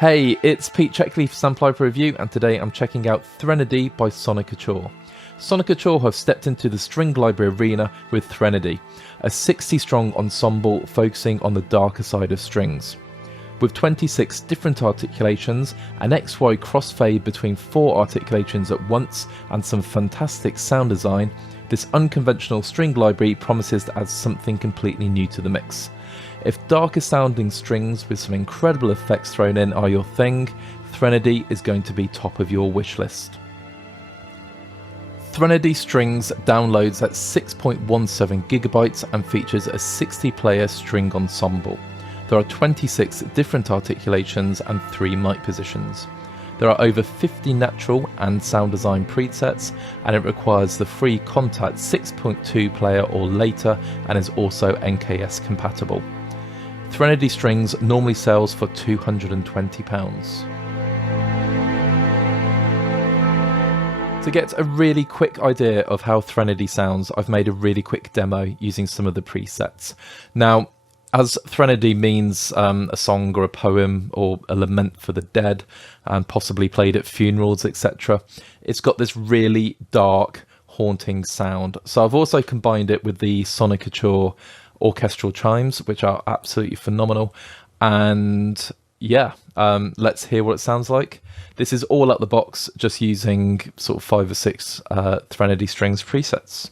Hey, it's Pete Checkley for Sample Library Review, and today I'm checking out Threnody by Soniccouture. Soniccouture have stepped into the string library arena with Threnody, a 60-strong ensemble focusing on the darker side of strings. With 26 different articulations, an XY crossfade between 4 articulations at once, and some fantastic sound design, this unconventional string library promises to add something completely new to the mix. If darker sounding strings with some incredible effects thrown in are your thing, Threnody is going to be top of your wish list. Threnody Strings downloads at 6.17 gigabytes and features a 60-player string ensemble. There are 26 different articulations and 3 mic positions. There are over 50 natural and sound design presets, and it requires the free Contact 6.2 player or later, and is also NKS compatible. Threnody Strings normally sells for £220. To get a really quick idea of how Threnody sounds, I've made a really quick demo using some of the presets. Now, as Threnody means a song or a poem or a lament for the dead, and possibly played at funerals, etc., it's got this really dark, haunting sound. So I've also combined it with the Soniccouture orchestral chimes, which are absolutely phenomenal. And yeah, let's hear what it sounds like. This is all out the box, just using sort of 5 or 6 Threnody Strings presets.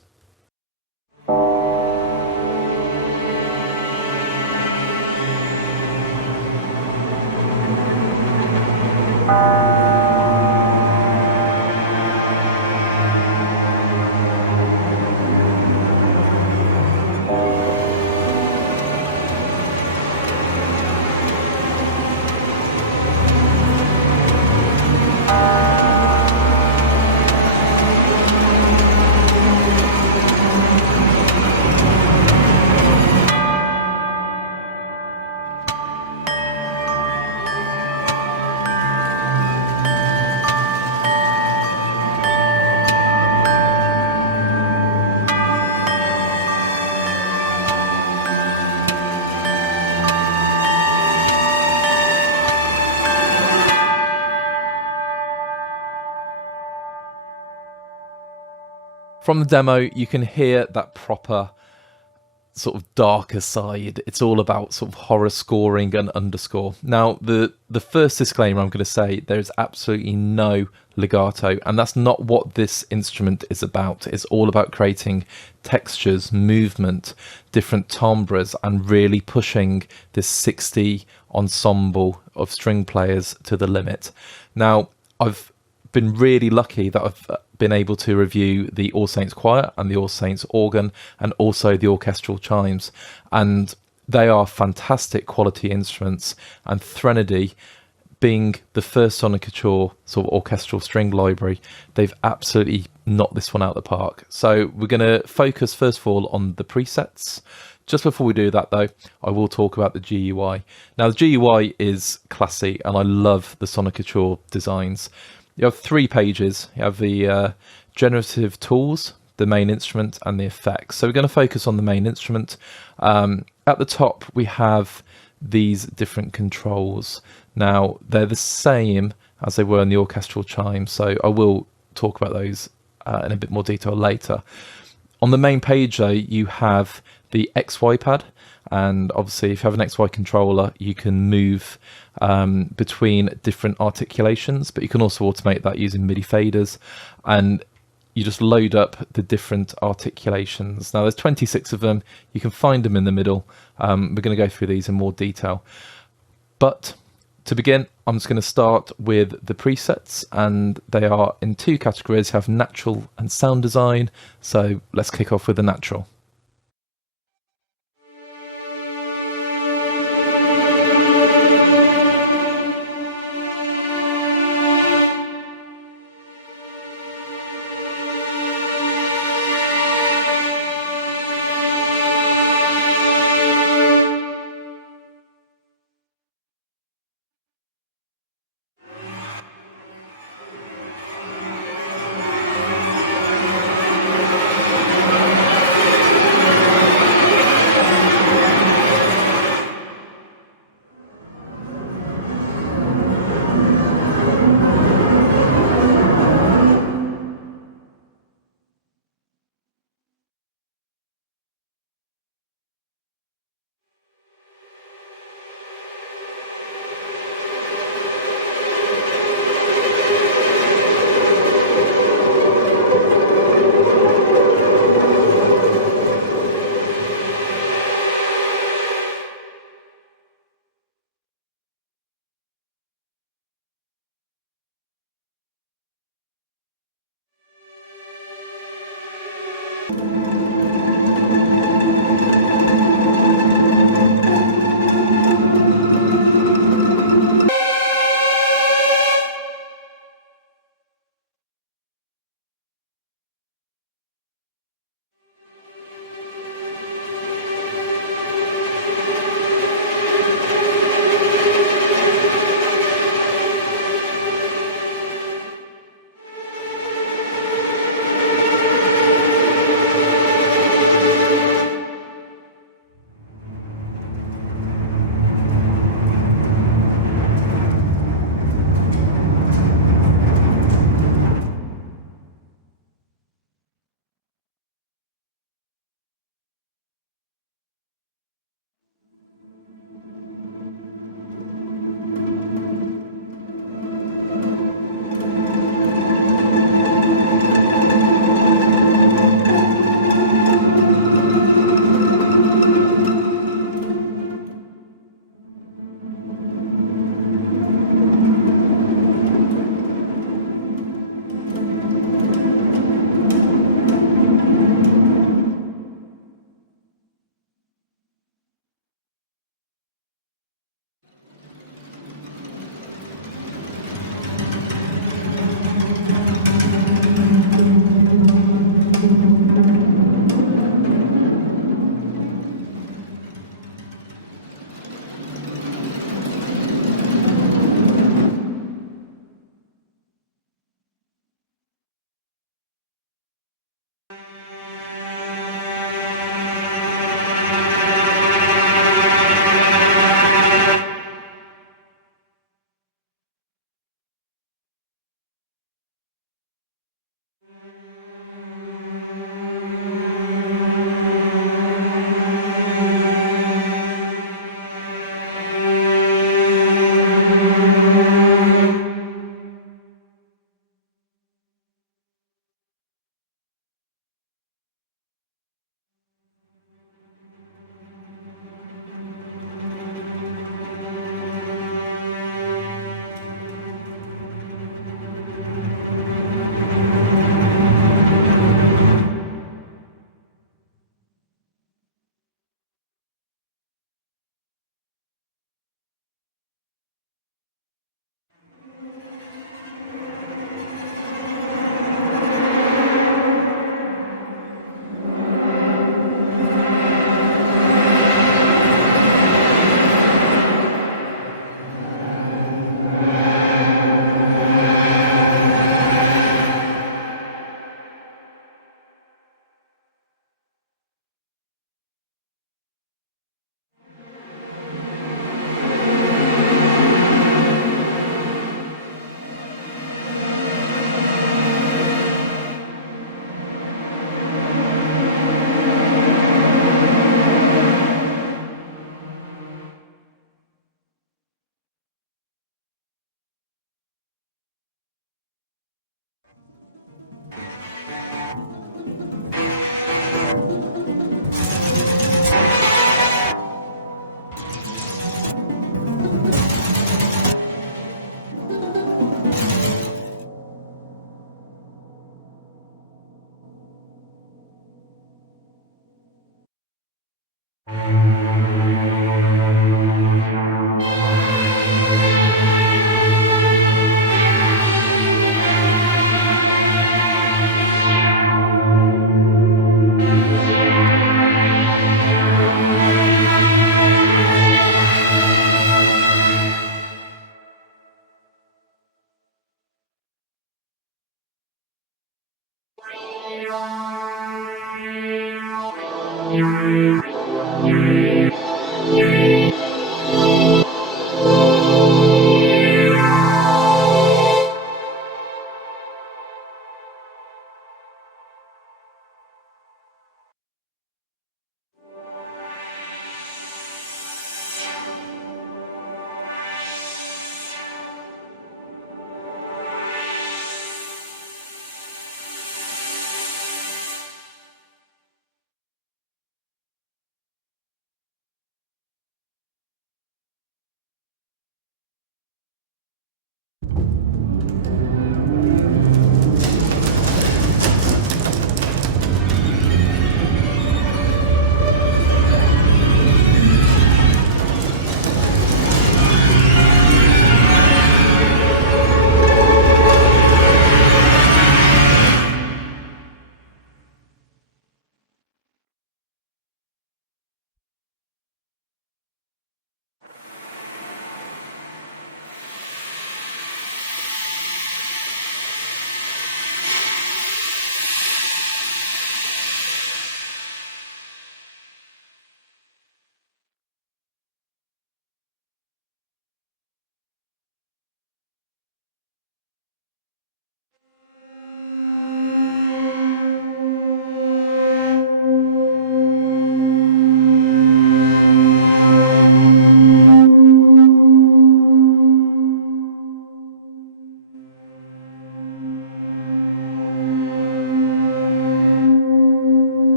From the demo, you can hear that proper sort of darker side. It's all about sort of horror scoring and underscore. Now, the first disclaimer I'm going to say, there's absolutely no legato, and that's not what this instrument is about. It's all about creating textures, movement, different timbres, and really pushing this 60 ensemble of string players to the limit. Now, I've been really lucky that I've been able to review the All Saints Choir and the All Saints Organ, and also the orchestral chimes, and they are fantastic quality instruments. And Threnody, being the first Soniccouture sort of orchestral string library, they've absolutely knocked this one out of the park. So we're going to focus first of all on the presets. Just before we do that though, I will talk about the GUI. Now, the GUI is classy, and I love the Soniccouture designs. You have 3 pages. You have the generative tools, the main instrument, and the effects. So we're going to focus on the main instrument. At the top, we have these different controls. Now, they're the same as they were in the orchestral chime, so I will talk about those in a bit more detail later. On the main page, though, you have the XY pad, and obviously if you have an XY controller, you can move between different articulations, but you can also automate that using MIDI faders, and you just load up the different articulations. Now, there's 26 of them. You can find them in the middle. We're going to go through these in more detail, but to begin, I'm just going to start with the presets, and they are in 2 categories. You have natural and sound design. So let's kick off with the natural.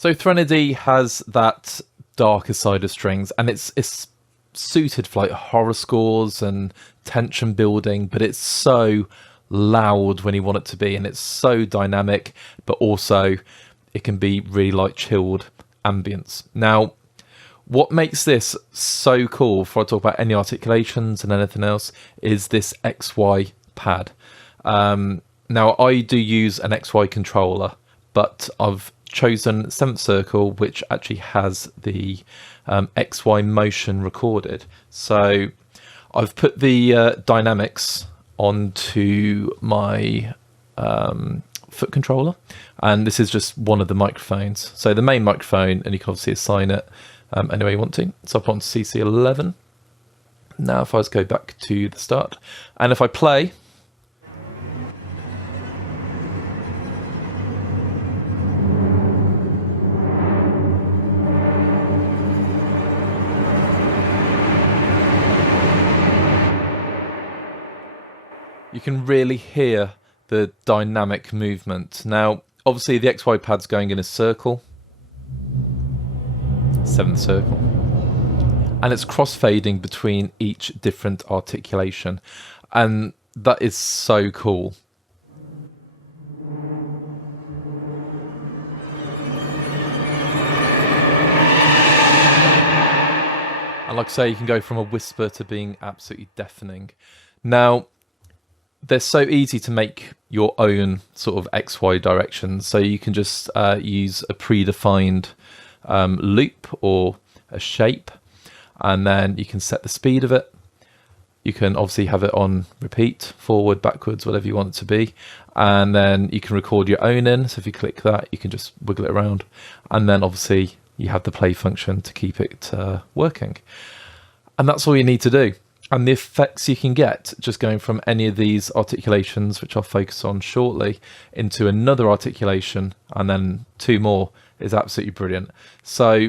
So Threnody has that darker side of strings, and it's suited for like horror scores and tension building, but it's so loud when you want it to be, and it's so dynamic, but also it can be really like chilled ambience. Now, what makes this so cool, before I talk about any articulations and anything else, is this XY pad. Now, I do use an XY controller, but I've chosen 7th Circle, which actually has the XY motion recorded. So I've put the dynamics onto my foot controller, and this is just one of the microphones. So the main microphone, and you can obviously assign it any way you want to. So I'll put on CC11. Now if I just go back to the start, and if I play, you can really hear the dynamic movement. Now, obviously the XY pad's going in a circle, 7th circle, and it's crossfading between each different articulation, and that is so cool. And like I say, you can go from a whisper to being absolutely deafening. Now, they're so easy to make your own sort of XY directions. So you can just use a predefined loop or a shape, and then you can set the speed of it. You can obviously have it on repeat, forward, backwards, whatever you want it to be. And then you can record your own in. So if you click that, you can just wiggle it around. And then obviously you have the play function to keep it working. And that's all you need to do. And the effects you can get just going from any of these articulations, which I'll focus on shortly, into another articulation and then 2 more, is absolutely brilliant. So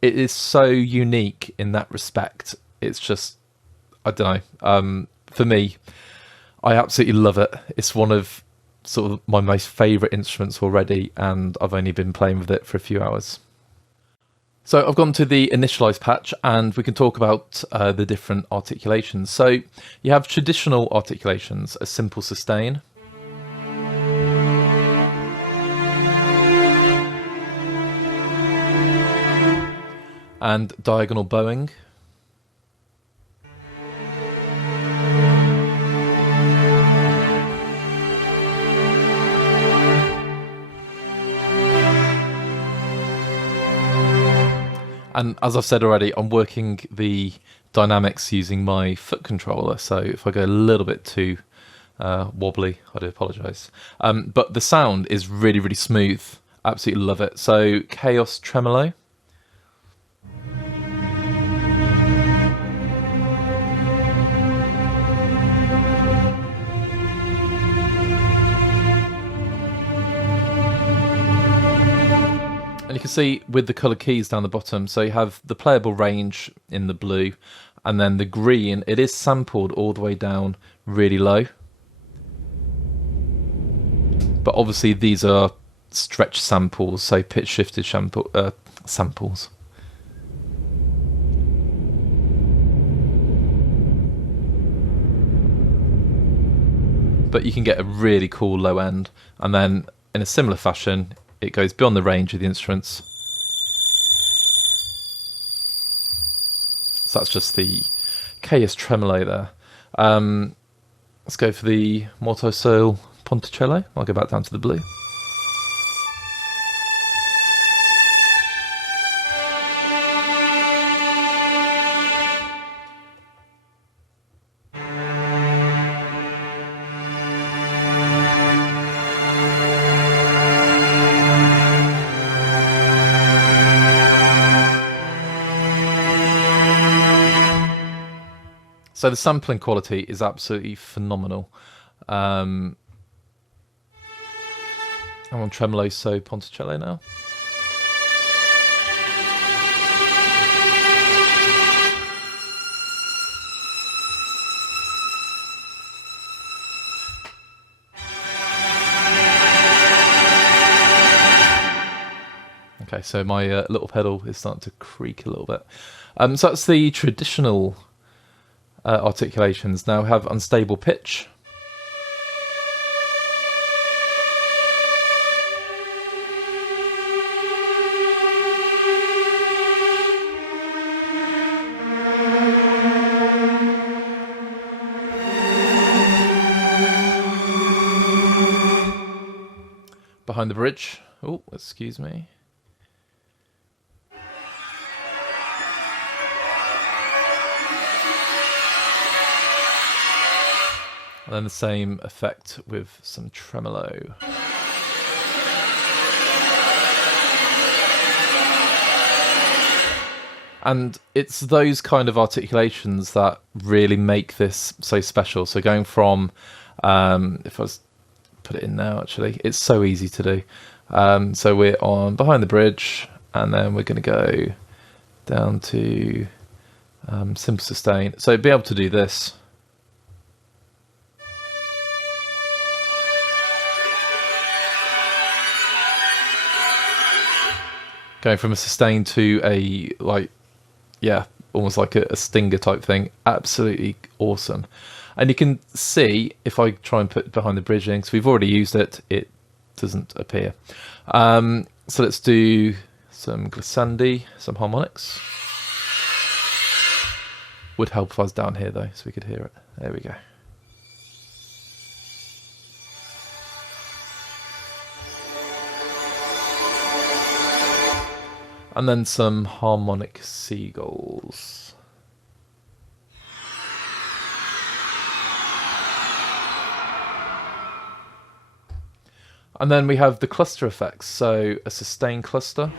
it is so unique in that respect. It's just, I don't know, for me, I absolutely love it. It's one of sort of my most favourite instruments already, and I've only been playing with it for a few hours. So I've gone to the initialize patch, and we can talk about the different articulations. So you have traditional articulations, a simple sustain, and diagonal bowing. And as I've said already, I'm working the dynamics using my foot controller, so if I go a little bit too wobbly, I do apologise. But the sound is really, really smooth. Absolutely love it. So Chaos Tremolo. And you can see with the colour keys down the bottom, so you have the playable range in the blue, and then the green, it is sampled all the way down really low. But obviously these are stretch samples, so pitch shifted samples. But you can get a really cool low end, and then in a similar fashion it goes beyond the range of the instruments. So that's just the Chaos Tremolo there. Let's go for the Molto Soul Ponticello. I'll go back down to the blue. So the sampling quality is absolutely phenomenal. I'm on Tremolo So Ponticello now. Okay, so my little pedal is starting to creak a little bit. So that's the traditional articulations. Now we have unstable pitch. Behind the bridge. Oh, excuse me. And then the same effect with some tremolo. And it's those kind of articulations that really make this so special. So going from, if I was put it in now, actually, it's so easy to do. So we're on Behind the Bridge, and then we're going to go down to simple sustain. So be able to do this. Going from a sustain to a, like, yeah, almost like a stinger type thing. Absolutely awesome. And you can see, if I try and put Behind the Bridge in, because we've already used it, it doesn't appear. So let's do some glissandi, some harmonics. Would help if I was down here though, so we could hear it. There we go. And then some harmonic seagulls. And then we have the cluster effects, so a sustain cluster.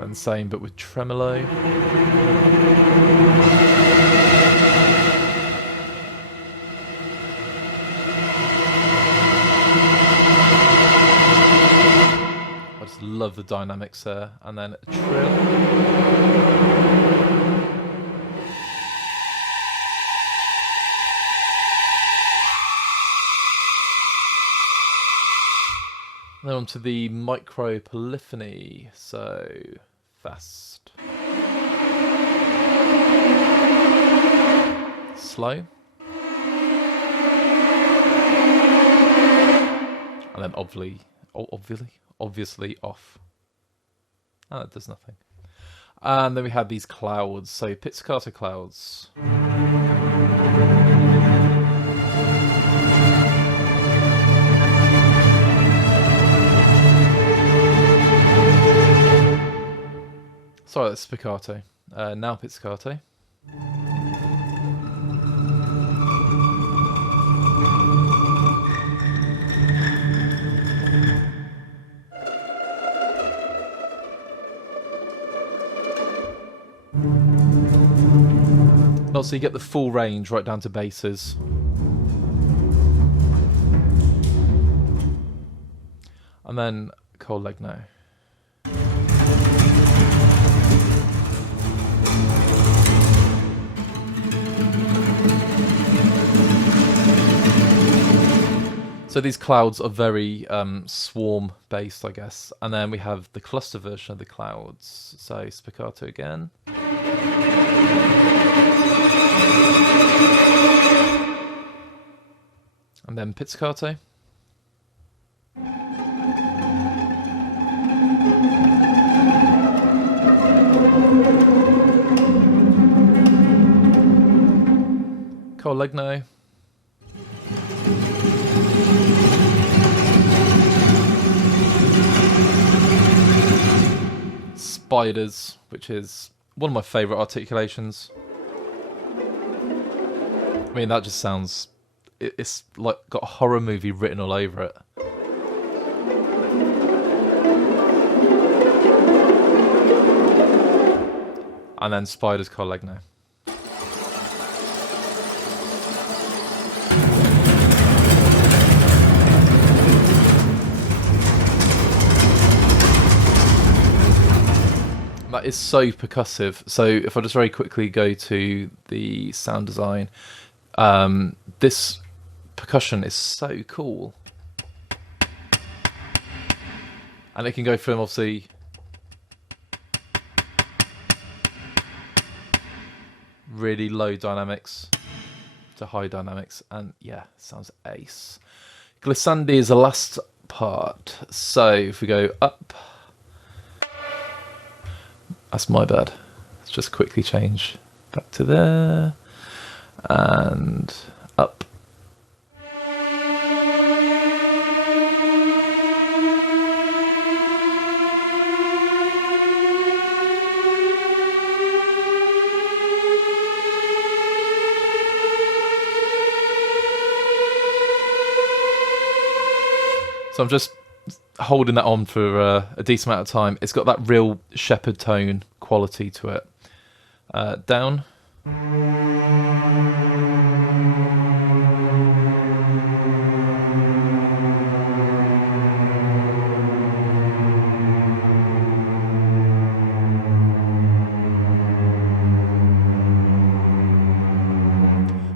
And same but with tremolo. Love the dynamics there, and then a trill. Then on to the micro polyphony, so fast, slow, and then obviously off. And that does nothing. And then we have these clouds, so pizzicato clouds. Sorry, that's spiccato. Now pizzicato. So you get the full range right down to basses. And then col legno. So these clouds are very swarm based, I guess. And then we have the cluster version of the clouds. So spiccato again. And then pizzicato. Col legno. Spiders, which is one of my favourite articulations. I mean, that just sounds... It's like got a horror movie written all over it. And then spiders col legno. That is so percussive. So if I just very quickly go to the sound design, this percussion is so cool. And it can go from obviously really low dynamics to high dynamics, and yeah, sounds ace. Glissandi is the last part. So if we go up, that's my bad. Let's just quickly change back to there and up. So I'm just holding that on for a decent amount of time. It's got that real shepherd tone quality to it. Down.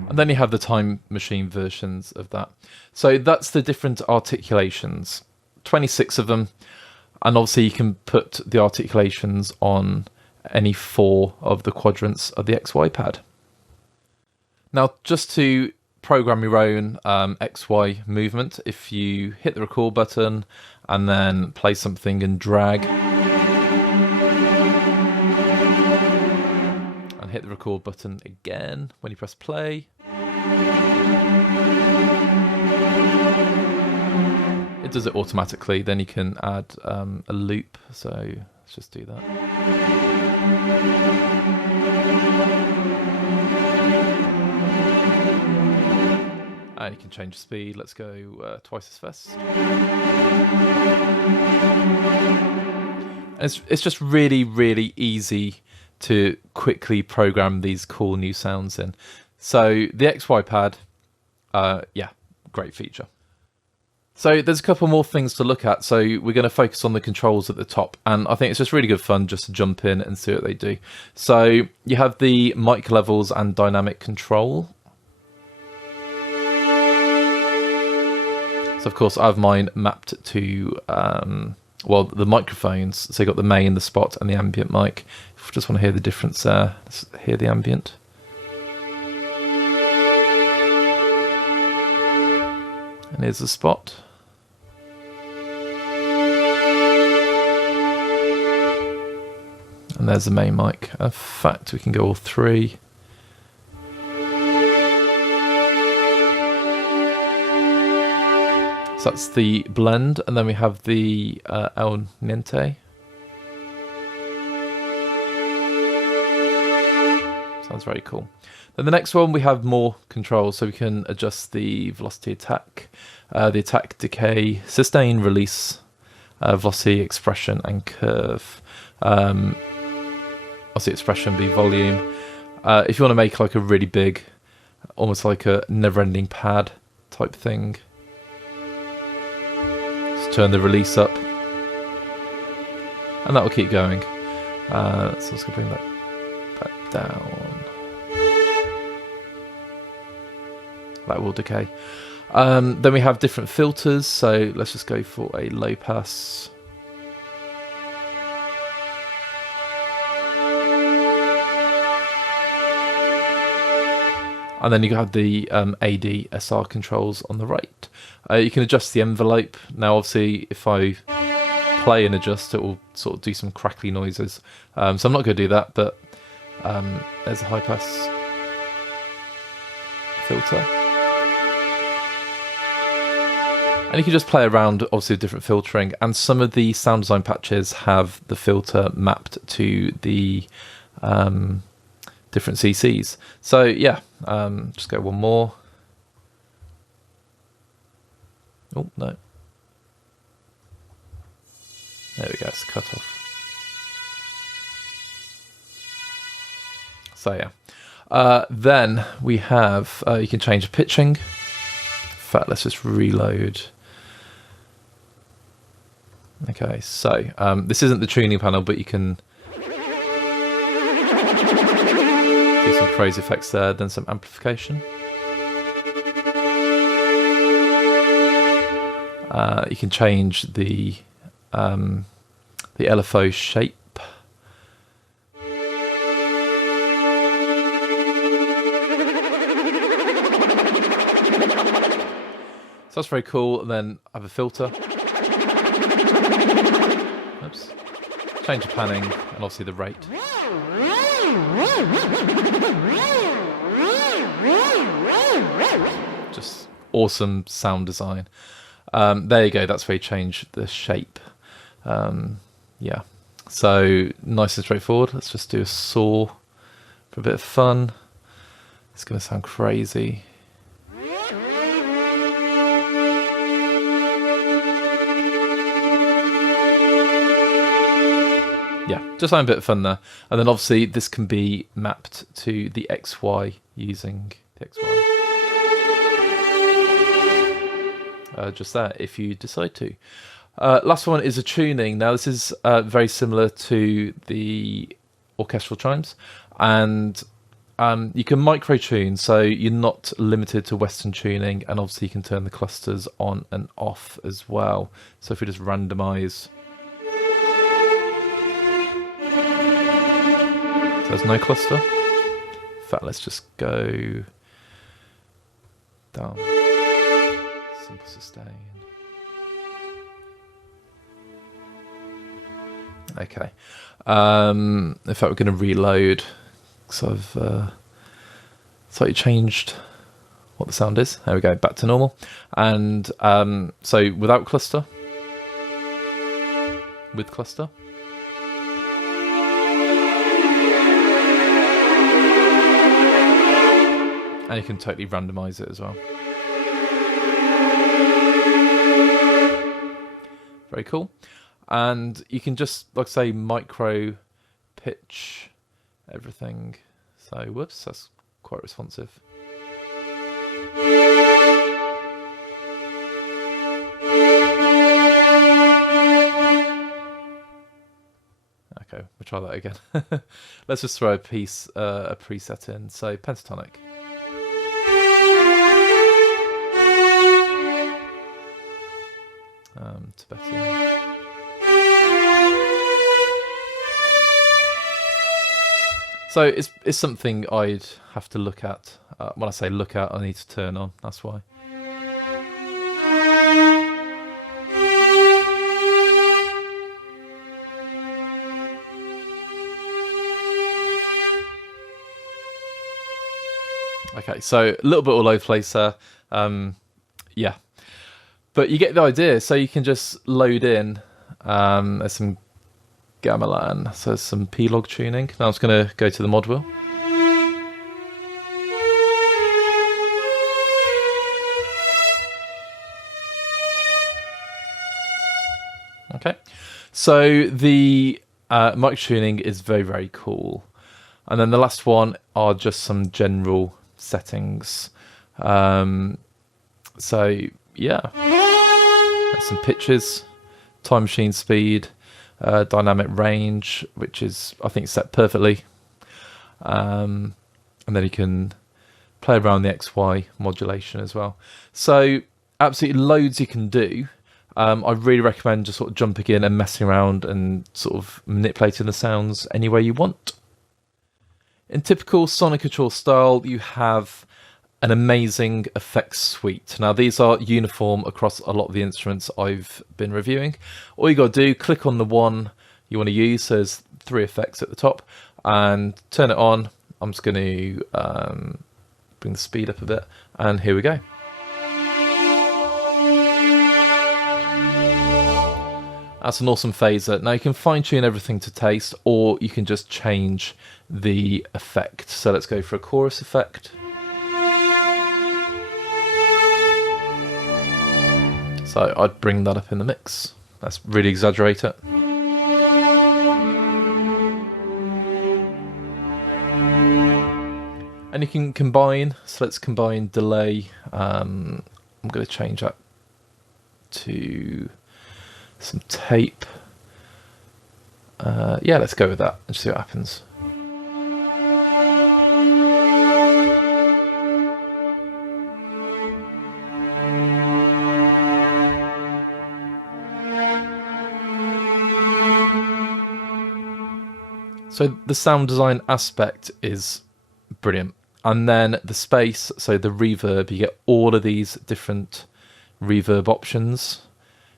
And then you have the time machine versions of that. So that's the different articulations. 26 of them. And obviously you can put the articulations on any 4 of the quadrants of the XY pad. Now, just to program your own XY movement, if you hit the record button and then play something and drag, and hit the record button again when you press play, it does it automatically. Then you can add a loop. So let's just do that. And you can change the speed. Let's go twice as fast. And it's just really, really easy to quickly program these cool new sounds in. So the XY pad, yeah, great feature. So there's a couple more things to look at. So we're going to focus on the controls at the top, and I think it's just really good fun just to jump in and see what they do. So you have the mic levels and dynamic control. So of course I have mine mapped to, well, the microphones. So you got the main, the spot, and the ambient mic. If you just want to hear the difference there, let's hear the ambient. And here's the spot. And there's the main mic. In fact, we can go all three. So that's the blend, and then we have the El Niente. Sounds very cool. Then the next one, we have more controls, so we can adjust the velocity attack, the attack decay, sustain, release, velocity, expression, and curve. Obviously, expression be volume. If you want to make like a really big, almost like a never-ending pad type thing, just turn the release up, and that will keep going. So let's go bring that back down. That will decay. Then we have different filters, so let's just go for a low pass. And then you have the AD/SR controls on the right. You can adjust the envelope. Now, obviously, if I play and adjust, it will sort of do some crackly noises. So I'm not going to do that, but there's a high pass filter. And you can just play around, obviously, with different filtering. And some of the sound design patches have the filter mapped to the different CCs. So yeah, just go one more. Oh, no. There we go, it's cut off. So yeah. Then we have, you can change the pitching. In fact, let's just reload. Okay, so this isn't the tuning panel, but you can do some crazy effects there, then some amplification. You can change the LFO shape. So that's very cool. And then I have a filter. Oops. Change the panning and obviously the rate. Just awesome sound design. There you go. That's where you change the shape. Yeah. So nice and straightforward. Let's just do a saw for a bit of fun. It's going to sound crazy. Yeah, just having a bit of fun there. And then obviously this can be mapped to the XY using the XY. Just there, if you decide to. Last one is a tuning. Now this is very similar to the orchestral chimes. And you can micro tune, so you're not limited to Western tuning. And obviously you can turn the clusters on and off as well. So if we just randomize... So there's no cluster. In fact, let's just go down. Simple sustain. Okay. In fact, we're going to reload because I've slightly changed what the sound is. There we go, back to normal. And so without cluster, with cluster. And you can totally randomize it as well. Very cool. And you can just, like I say, micro pitch everything. So, whoops, that's quite responsive. Okay, we'll try that again. Let's just throw a preset in. So, pentatonic. Tibetan. So it's something I'd have to look at. When I say look at, I need to turn on. That's why. Okay, so a little bit all over the place there. Yeah, but you get the idea. So you can just load in. There's some gamelan, so there's some P-log tuning. Now I'm just going to go to the mod wheel. Okay, so the mic tuning is very, very cool. And then the last one are just some general settings. So yeah, there's some pitches, time machine speed, dynamic range, which is, I think, set perfectly. And then you can play around the XY modulation as well. So absolutely loads you can do. I really recommend just sort of jumping in and messing around and sort of manipulating the sounds any way you want. In typical Soniccouture style, you have an amazing effects suite. Now, these are uniform across a lot of the instruments I've been reviewing. All you got to do, click on the one you want to use. There's 3 effects at the top, and turn it on. I'm just going to bring the speed up a bit, and here we go. That's an awesome phaser. Now you can fine tune everything to taste, or you can just change the effect. So let's go for a chorus effect. So I'd bring that up in the mix. Let's really exaggerate it. And you can combine, so let's combine delay. I'm going to change that to some tape. Yeah, let's go with that and see what happens. So the sound design aspect is brilliant. And then the space, so the reverb, you get all of these different reverb options.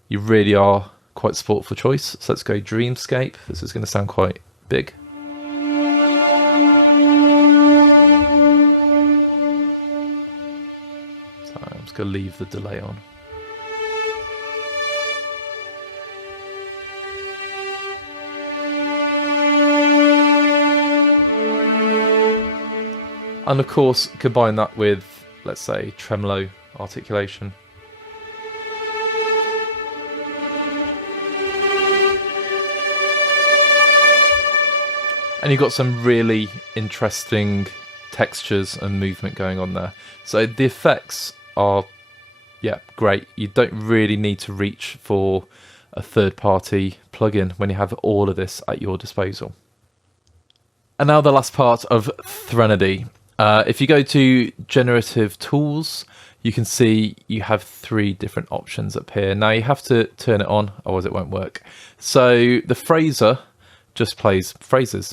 You really are quite sport for choice. So let's go Dreamscape. This is going to sound quite big. So I'm just going to leave the delay on. And of course, combine that with, let's say, tremolo articulation. And you've got some really interesting textures and movement going on there. So the effects are, yeah, great. You don't really need to reach for a third-party plugin when you have all of this at your disposal. And now the last part of Threnody. If you go to Generative Tools, you can see you have 3 different options up here. Now you have to turn it on, otherwise it won't work. So the phraser just plays phrases.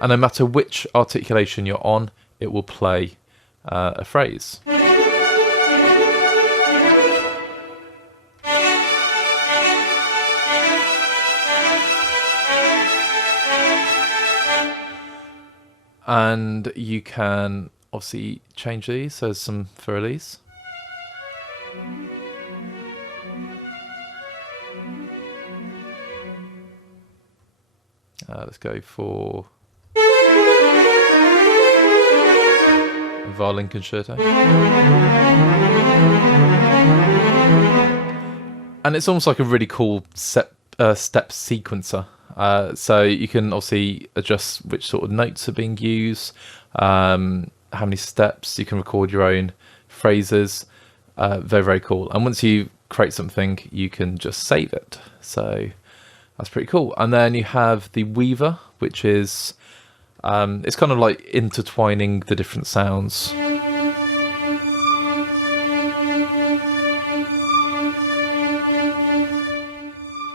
And no matter which articulation you're on, it will play a phrase. And you can obviously change these. So there's some for release. Let's go for a violin concerto. And it's almost like a really cool step sequencer. So you can obviously adjust which sort of notes are being used, how many steps. You can record your own phrases. Very, very cool. And once you create something, you can just save it. So that's pretty cool. And then you have the Weaver, which is it's kind of like intertwining the different sounds.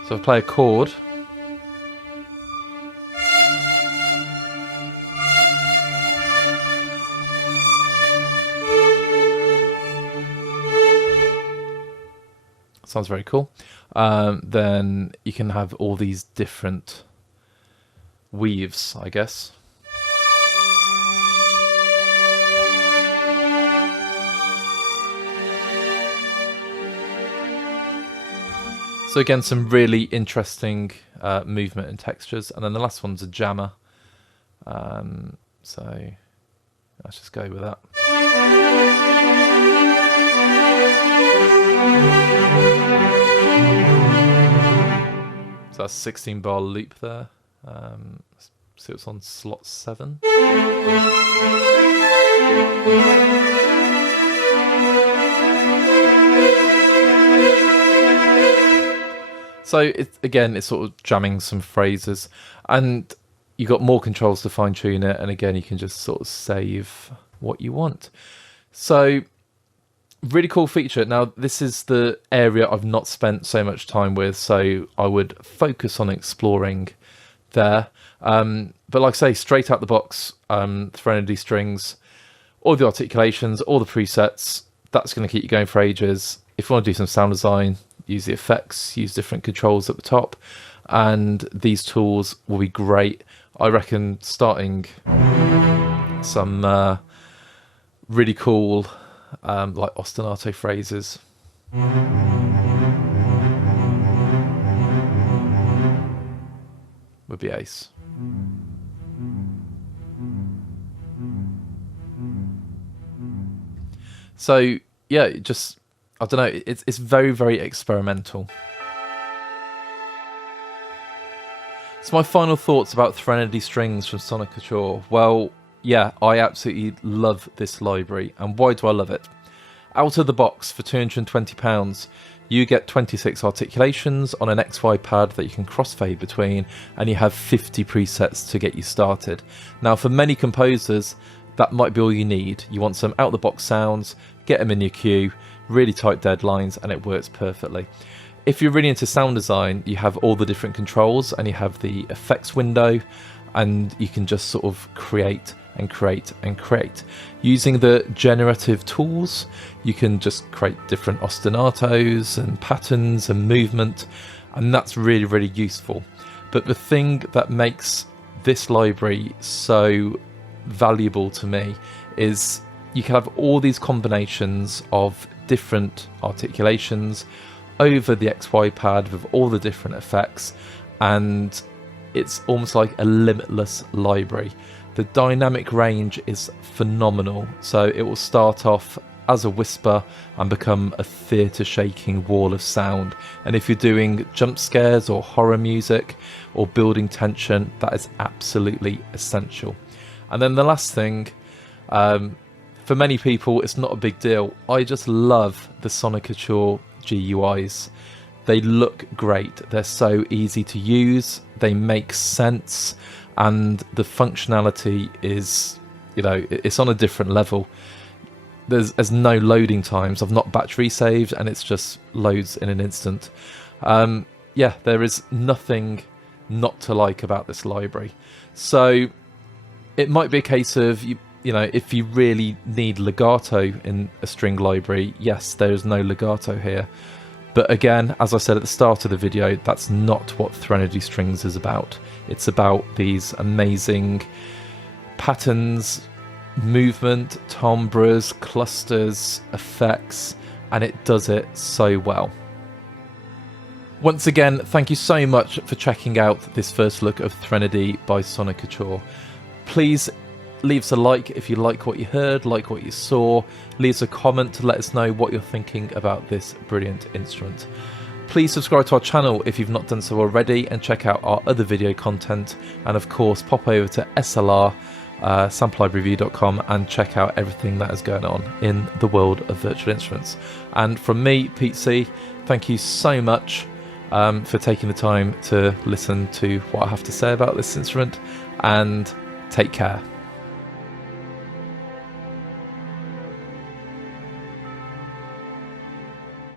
So if I play a chord, sounds very cool. then you can have all these different weaves, I guess. So again, some really interesting movement and textures. And then the last one's a jammer. So let's just go with that. So that's a 16 bar loop there. Let's see what's on slot 7. So it's sort of jamming some phrases, and you got more controls to fine tune it, and again you can just sort of save what you want. So really cool feature. Now this is the area I've not spent so much time with, so I would focus on exploring there. But like I say, straight out the box, Threnody strings, all the articulations, all the presets, that's going to keep you going for ages. If you want to do some sound design, use the effects, use different controls at the top, and these tools will be great. I reckon starting some really cool like ostinato phrases. Would be ace. So yeah, just, I don't know, it's very, very experimental. So my final thoughts about Threnody strings from Soniccouture. Well, yeah, I absolutely love this library. And why do I love it? Out of the box for £220, you get 26 articulations on an XY pad that you can crossfade between, and you have 50 presets to get you started. Now, for many composers, that might be all you need. You want some out-the-box sounds, get them in your queue, really tight deadlines, and it works perfectly. If you're really into sound design, you have all the different controls, and you have the effects window, and you can just sort of create and create and create. Using the generative tools, you can just create different ostinatos and patterns and movement, and that's really, really useful. But the thing that makes this library so valuable to me is you can have all these combinations of different articulations over the XY pad with all the different effects, and it's almost like a limitless library. The dynamic range is phenomenal, so it will start off as a whisper and become a theatre shaking wall of sound. And if you're doing jump scares or horror music or building tension, that is absolutely essential. And then the last thing, for many people it's not a big deal. I just love the Soniccouture GUIs. They look great, they're so easy to use, they make sense, and the functionality is, you know, it's on a different level. There's no loading times. I've not battery saved, and it's just loads in an instant. Yeah, there is nothing not to like about this library. So it might be a case of, you know, if you really need legato in a string library, yes, there is no legato here. But again, as I said at the start of the video, that's not what Threnody strings is about. It's about these amazing patterns, movement, timbres, clusters, effects, and it does it so well. Once again, thank you so much for checking out this first look of Threnody by Soniccouture. Please leave us a like if you like what you heard, like what you saw. Leave us a comment to let us know what you're thinking about this brilliant instrument. Please subscribe to our channel if you've not done so already, and check out our other video content. And of course, pop over to SLR, samplereview.com, and check out everything that is going on in the world of virtual instruments. And from me, Pete C, thank you so much for taking the time to listen to what I have to say about this instrument, and take care.